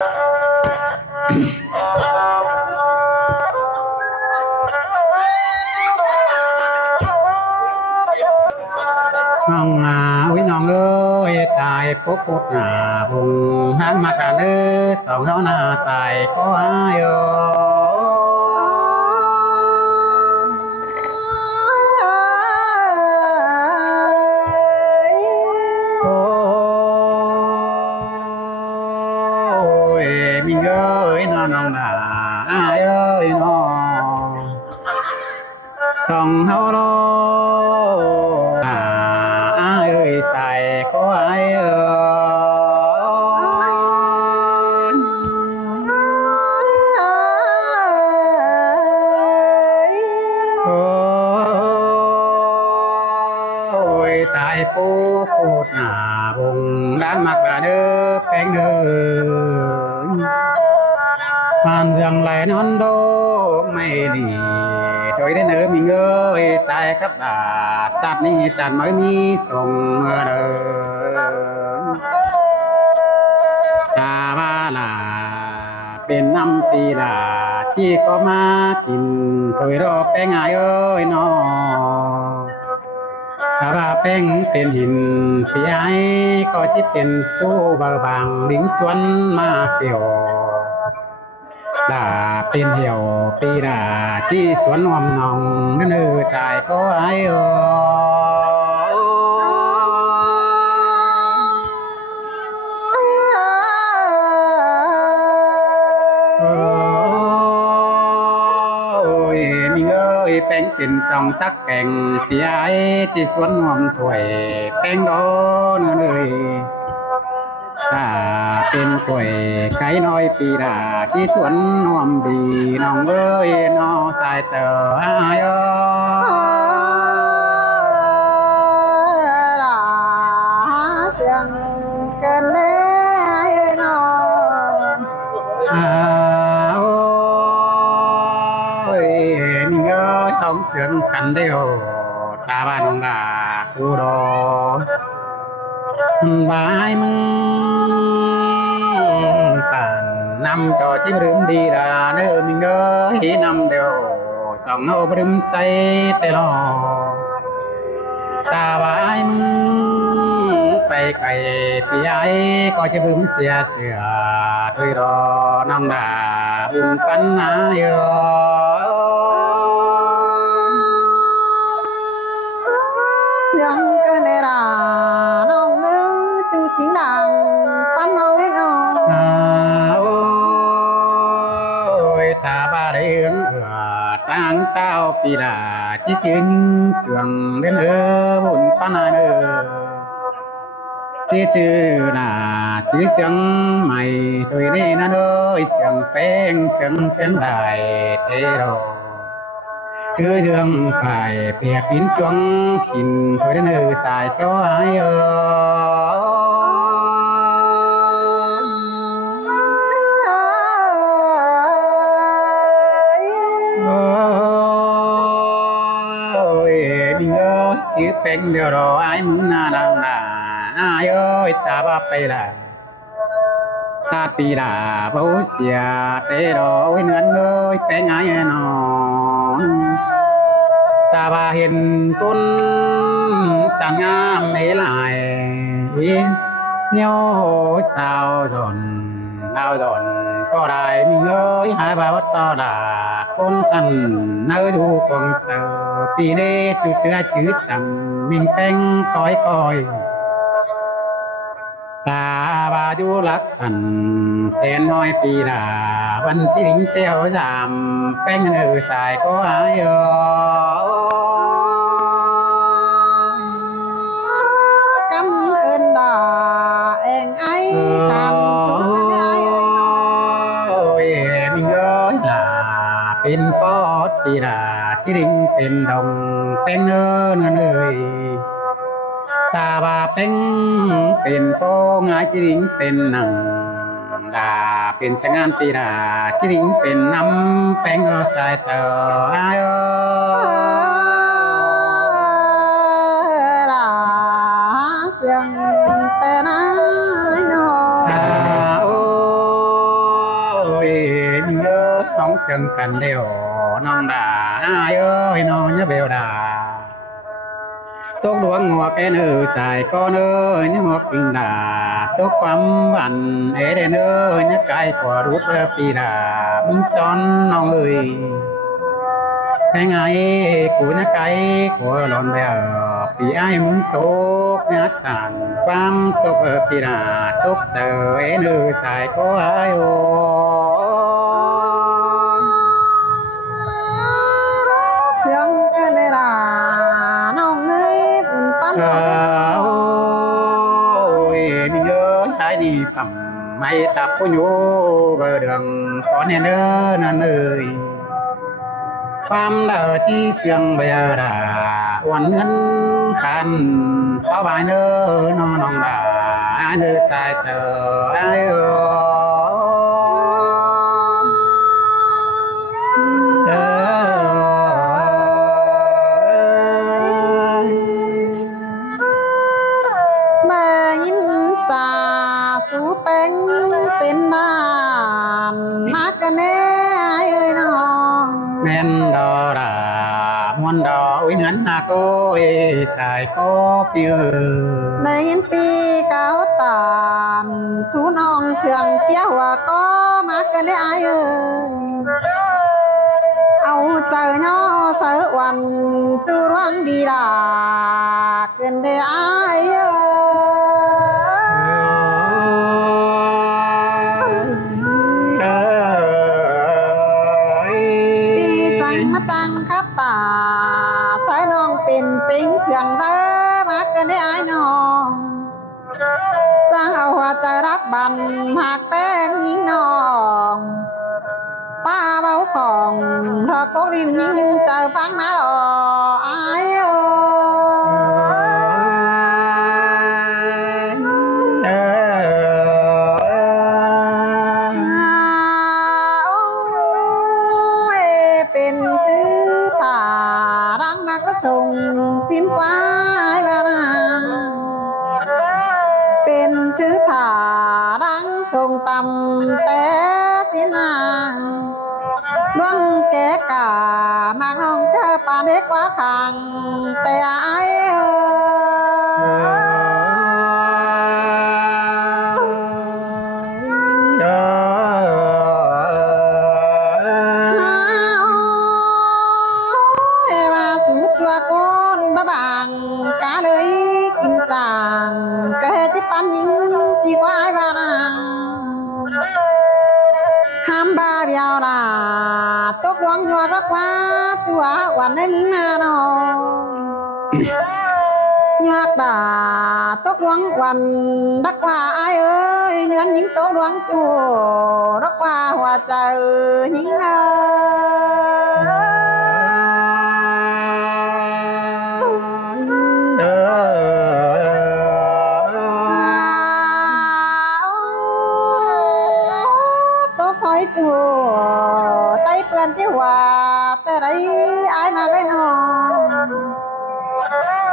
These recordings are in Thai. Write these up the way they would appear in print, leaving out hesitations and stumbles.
น้องอุ้ยน้องเอ้ยตายปุ๊บปุ๊บหน้าบุงหันมากันสองเฮาหน้าใส่ก็อายโอ้ยมิงเอ้ยน้องหน้าอายเอ้ยน้องสองเฮาโลใส่ก็ไอ้ตายปูพูดหน้าบงด้านมักระเด้อแป้งเด้อผ่านเรื่องไหลนอนโดไม่ดีโดยได้เนอมีเงยตายครับบาดจัดนี้จัดไม่มีส่งเด้อตาบาลาเป็นน้ำปีลาที่ก็มากินโดยรอแป้งเอ้ยน้อถ้าว่าแป้งเป็นหินพี่ไอ้ก็จะเป็นผู้เบาบางลิ้งจวนมาเกี่ยวลาเป็นเหี่ยวปีลาที่สวนนวมนองนั่นสายก็ไอ้แป้งเป็นจองตักแก่งพี่ไอ้ที่สวนนวมถวยแป้งโดนเลยถ้าเป็นกล้วยไก่น้อยปีดาที่สวนนวมดีน้องเอ้ยน้อสายเตออายล่ะเสียงเกินเลยน้องต้องเสียงขันเดียวตาบ้านดากูดอบายมึงป่านนำจอจิ้มลืมดีดาเนื้อมิงเอ้ยนำเดียวสองเอาบรึมใส่แต่รอตาบายมึงไปไกลพี่ไอ้ก็จะลืมเสียเสือด้วยรอน้องดาบุญปันนาเยอเสียงเกินเลยล่ะน้องเอ้ยจูจิงดังปั้นน้องเอ้ยน้องโอ้ยตาบาเรืองตั้งเต้าปีลาที่จืนเสียงเล่นบุญปันนาที่ชื่อหน้าที่เสียงใหม่โดยนี่นั่นเสียงแป้งเสียงได้เทโรคือเรื่องฝ่ายเปียกปินจวงหินโดยนั่นสายเจ้าไอ้มิงที่เป็นเดียวรอไอ้มึงน่าดังน่าเอ้ยตาบ้าไปละตาปีละเบาเสียไปรอไว้เนื้อเลยไปไงนอนตาบ้าเห็นต้นจันงามไม่ลายเนียวสาวดอนดาวดอนก็ได้มีเอ้ยหายบาวัดต่อดาคนกันเนื้อดูกองเจอปีนี้จุดเชื้อจืดจำมิงแป้งก้อยตาบาดูลักสันเสนน้อยปีลาวันที่ลิงเตียวสามแป้งเนื้อสายก็หายกำเอินดาเองไอ้ตามสุดกันได้โอ้ยมิงเอ้ยล่ะเป็นปอดปีลาที่ลิงเป็นดงแป้งเนื้อตาบาเป็นโปงาจิริงเป็นหนังดาเป็นสงานปีดาจิริงเป็นน้ำแป้งสายเตออายล่ะเสียงแต่น้อยน้อย น้องเสียงกันเดียวน้องดาอ้ายเอ้ยน้องยะเบลดาตกดวงหัวแกเนื้อสายก็เนื้อหัวกินดาตกความหวันเอเดเนื้อไก่ขวรุดปีดามึงจอนน้องเอ้ยแต่ไงกูไก่ขวหลอนไปปีไอ้มึงตกนัดตันความตกปีดาตกเตอเอเนื้อสายก็ไอ้โอเสียงเกินเลยล่ะน้องเอ้ยบุญปั้นน้องโอ้ยมีเยอะใช้ดีphẩmไม่ตับผู้อยู่เบอร์เดืองขอเนี่ยเด้อนั่นเอ้ยความเด้อที่เสียงเบียดาวันเงินคันเข้าบายเด้อน้องน้องดาเด้อตายเตอไอ้เอ้สูเป็นบ้านฮักกันแน่เอ้ยน้องแม่นดอรามวนดออุ้ยเงินหาโกยสายก็เปียได้ยินปีเก่าตานสูน้องเสื่องเปียหัวก็มากันได้เอ้ยเอาเจอเนาะเสือวันจูรังดีดาเกินได้อ้ายปีจังมาจังครับตาสายน้องเป็นปิงเสียงเธอมาเกินได้อ้ายน้องจังเอาหัวใจรักบันหักแป้งยิงน้องป้าเบาของรอก็ริมยิงเจอฟังมาหรออ้ายเป็นชื่อตารังมากระส่งสิ้นควายบานาเป็นชื่อตารังส่งตำแต่สินาน้องแก่กามากน้องเจอป่าเด็กว่าขังแต่ไอ้กาเลยกินจางแกจิปันยิงสีควายบานาห้ามบาเบียวลาตกร้องหัวรักว่าจัววันให้มึงนาโนยากด่าตกร้องวันรักว่าไอ้เอ้ยยันยิงตกร้องจัวรักว่าหัวใจยิงจูไต้เปื้อนที่ว่าแต่ไรอ้ายมาได้น้อง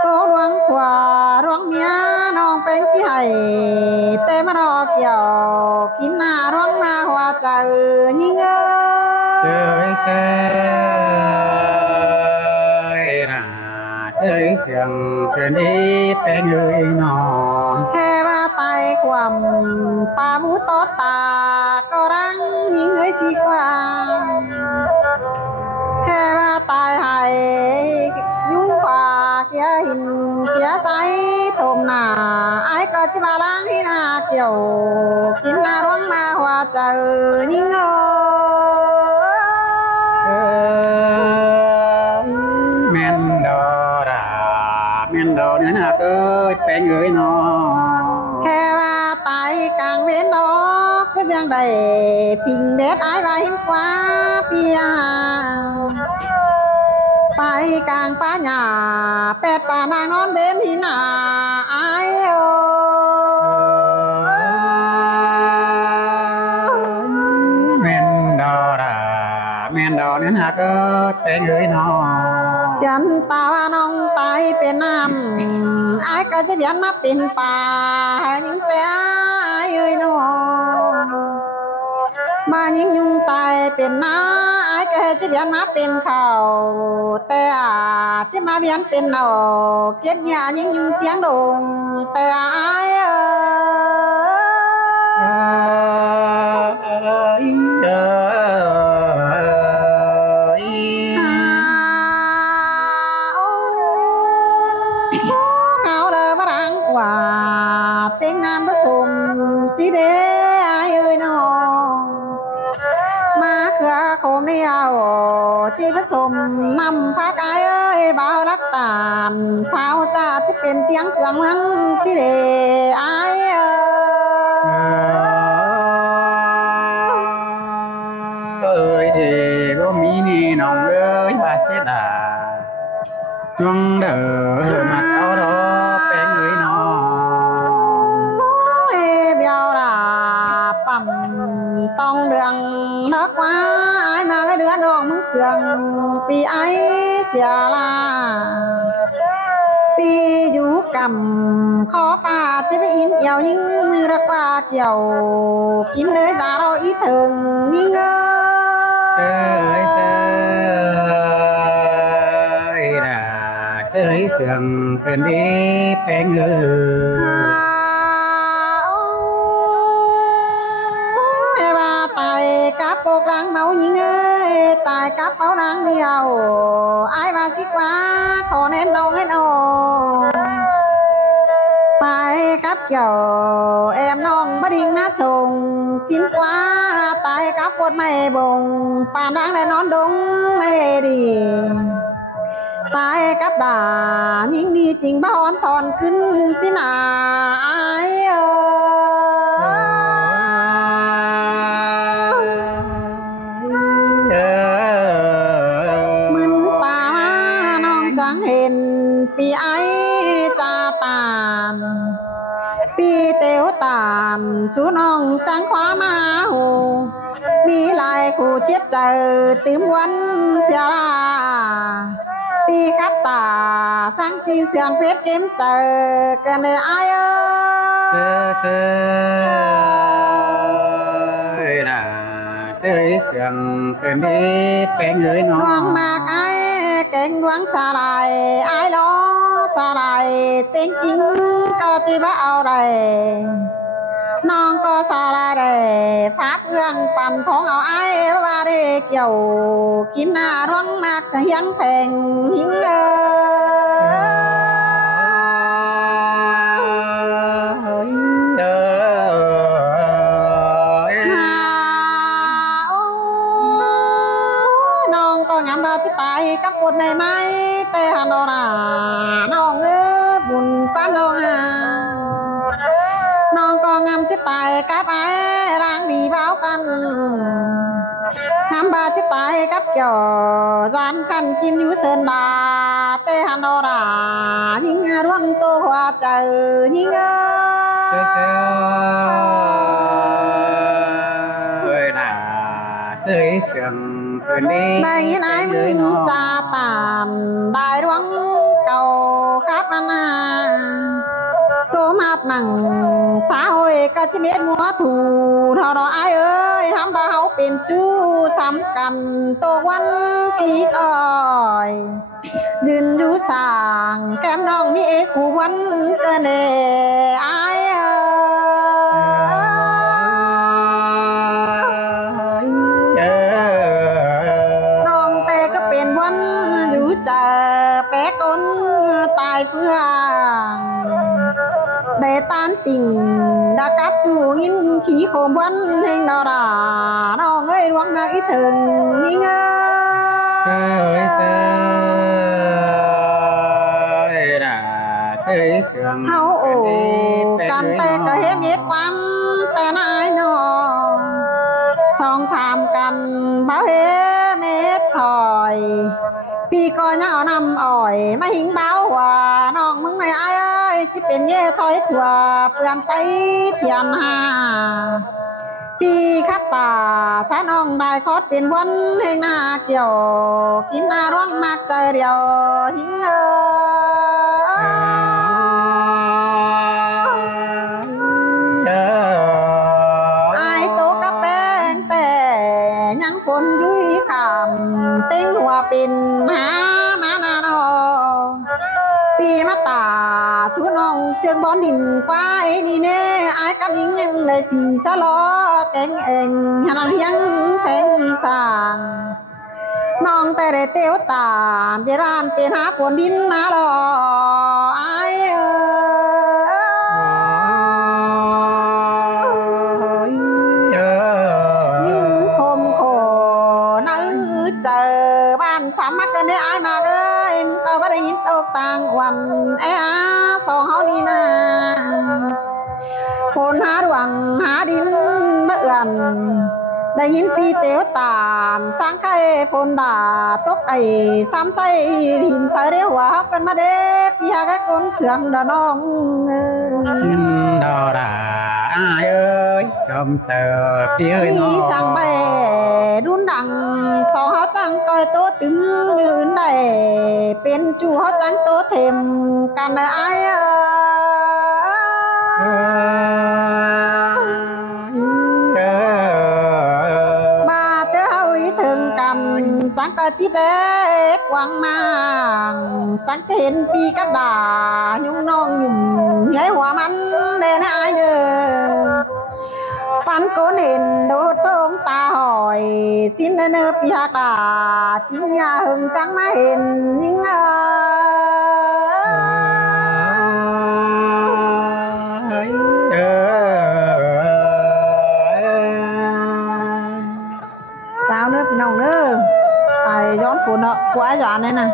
โตหลวงฝัวหลวงเมียน้องเป็นที่ให้แต่มารอเกี่ยวกินหน้าหลวงมาหัวใจยิ่งเจยเสยน่ะเจยเสียงเกินนี้เป็นเอ้ยน้องแค่ว่าตายความป่าบูตอตาก็รังยิ่งเอ้ยชีกว่าแค่ว่าตายให้ยุ่งกว่าเกียหินเกียใสตมหน้าไอ้ก็จิบาลังที่นาเกี่ยวกินหน้าร้องมาหัวใจยิ่งแม่นดอราแม่นดอเนื้อหนักเอ้ยเป็นเอ้ยน้องแค่ว่าตายกลางเว้นดอกก็ยังได้ฟิงเด็ดไอ้ใบหินกว่าเปียตายกลางป่าหญ้าแปดป่านางนอนเบนหินหน้าไอ้แม่นดอราแม่นดอเนื้อหนักเอ้ยเป็นเอ้ยน้องฉันตาว่าน้องตายเป็นน้ำไอ้ก็จะเบียนมาเป็นป่ายิ่งแต่ไอ้เอ้ยน้อง มายิงยุงตายเป็นน้าอายก็จะเบียนมาเป็นเขาแต่จะมาเบียนเป็นเอาเก็ดหญ้ายิงยุงเสียงดงแต่อายเขาเด้อบ่รังว่าเต็งนานผสมสิเด้อายเอ้ยน้องมาเขือโคมนี่เอาที่ผสมนำผักอายเอ้ยบ่าวรักตาลสาวจ้าที่เป็นเตียงเครื่องเมืองสิเด้อายบ่มีนี่น้องเอ้ยว่าเสียดาจวงเด้อมาเอาดอกแป้งเอ้ยน้องเบียวราปั่มต้องเดืองนักว่าอายมาก็เดือนน้องมึงเสืองปีไอเสียลาปีอยู่กำขอฟ้าจะไปอินเอี่ยวยิ่งมือรักว่าเกี่ยวกินเลยจะเราอีถึงยิ่งเอ้ยเอ้ยเสืองเพิ่นดีแป้งเอ้ยว่าตายกับปกรังเมายิงเอ้ยตายกับเมารังเดียวอายว่าสิกว่าขอแน่นน้องให้น้องตายกับเกี่ยวแอมน้องบ่ดิ่งมาส่งสินกว่าตายกับฝนไม่บงป่านรังได้นอนดงไม่ดีตายกับด่ายิ่งดีจริงบ่อนตอนขึ้นสินาอายมึนตามาน้องจังเห็นปีไอจาตานปีเตียวตานสู่น้องจังขวามาหูมีหลายคู่เจ็บใจตืมวันเสียราปีครับตาสร้างสีเสียงเพชรเกมเจอกันในอายเอ้ยน่ะเอ้ยเสียงเพิ่นดีแป้งเอ้ยน้องดวงมากอายเก่งดวงสาลายอายล้อสาลายเต็งจริงก็สิบ่เอาได้น้องก็สาราได้ฟ้าเพื่องปั่นท้องเอาไอ้ว่าได้เกี่ยวกินหน้าร้องมากจะเฮียงแพงหิงน้องก็งามบาที่ตายกับปวดในไม้แต่หันนาน้องบุญป้านน้องน้องก็งามจะตายกับไอ้ร่างดีเบากันงามบาจะตายกับเกี่ยวจานกันกินอยู่เสินดาแต่หันนายิ่งร่วงตัวเจอยิ่งเอ้ยน่ะเอ้ยเสียงเพิ่นดีได้ยินไอ้มึงจาตานได้ร่วงเก่าครับนาโจมาบหนังสาโอยก็จะเม็ดหัวถูเท่าเราไอ้เอ้ยทำบ่าเฮาเป็นจู้ซ้ำกันตัววันกีก้อยยืนอยู่สางแก้มน้องมีเอคู่วันเกินเดไอ้น้องแต่ก็เป็นวันอยู่เจอแปะก้นตายเฟื่องได้ตานติ่งดากับจูงินขี้โคมวันเฮงดาราน้องเอ้ยรวงมาอีถึงยิ่งเอ้ยน่ะเอ้ยเสียงเฮาโอกันแต่ก็เฮ็ดเม็ดความแต่นายน้องสองถามกันบ่เฮ็ดเม็ดถอยพี่ก็ยังเอาน้ำอ้อยมาหิงเบาว่าน้องมึงในไอ้เอ้ยจิเป็นเย่ถอยถั่วเปื่อนไตเทียนหาพี่ครับตาสาน้องได้คอดเป็นวันเฮงหน้าเกี่ยวกินหน้าร้องมากใจเดียวหิงไอ้โตกับแป้งแต่ ยังฝนยุยคำเต็งหัวเป็นหามานาโนปีมาตาสูน้องเจิงบอนดินกว่าไอ้นี่แน่อายกับหญิงยังได้สีสะลอแกงเองหันเลี้ยงแฟงสร้างน้องแต่ได้เตียวตาที่ร้านเป็นหาฝนดินมาหรออายยิ้มคมโคนื้อเจอบ้านสามมักเกินได้อายมาเอ้ยมึงก็บ่ได้ยินตกต่างวันสองเฮานี่นะฝนหาดวงหาดินเมื่อเอื่อนได้ยินปีเตียวตานสร้างไข่ฝนด่าตกไอ้ซ้ำใส่หินใส่เรียวหัวเฮากันมาเด้พี่หากะคนเสืองดาน้องดอดาอายเอ้ยจอมเตอพี่เอ้ยน้องมีสั่งแบรุนดังสองเฮาจังก้อยโตตึงยืนได้เป็นจู่เฮาจังโตเต็มกันเด้ออายถึงกันจังก็ติดเล็กวังมางจังจะเห็นปีกับดายุ่งน้องยุ่มเหี้ยหัวมันเด้นะอายเด้อปันโกนเห็นโดดทรงตาหอยสิ้นเนอปีหักดาจริงอย่าหึงจังมาเห็นยิ่งเจ้าเด้อพี่น้องเด้อไอ้ย้อนฝนเนาะกูอาจารย์นี่นะ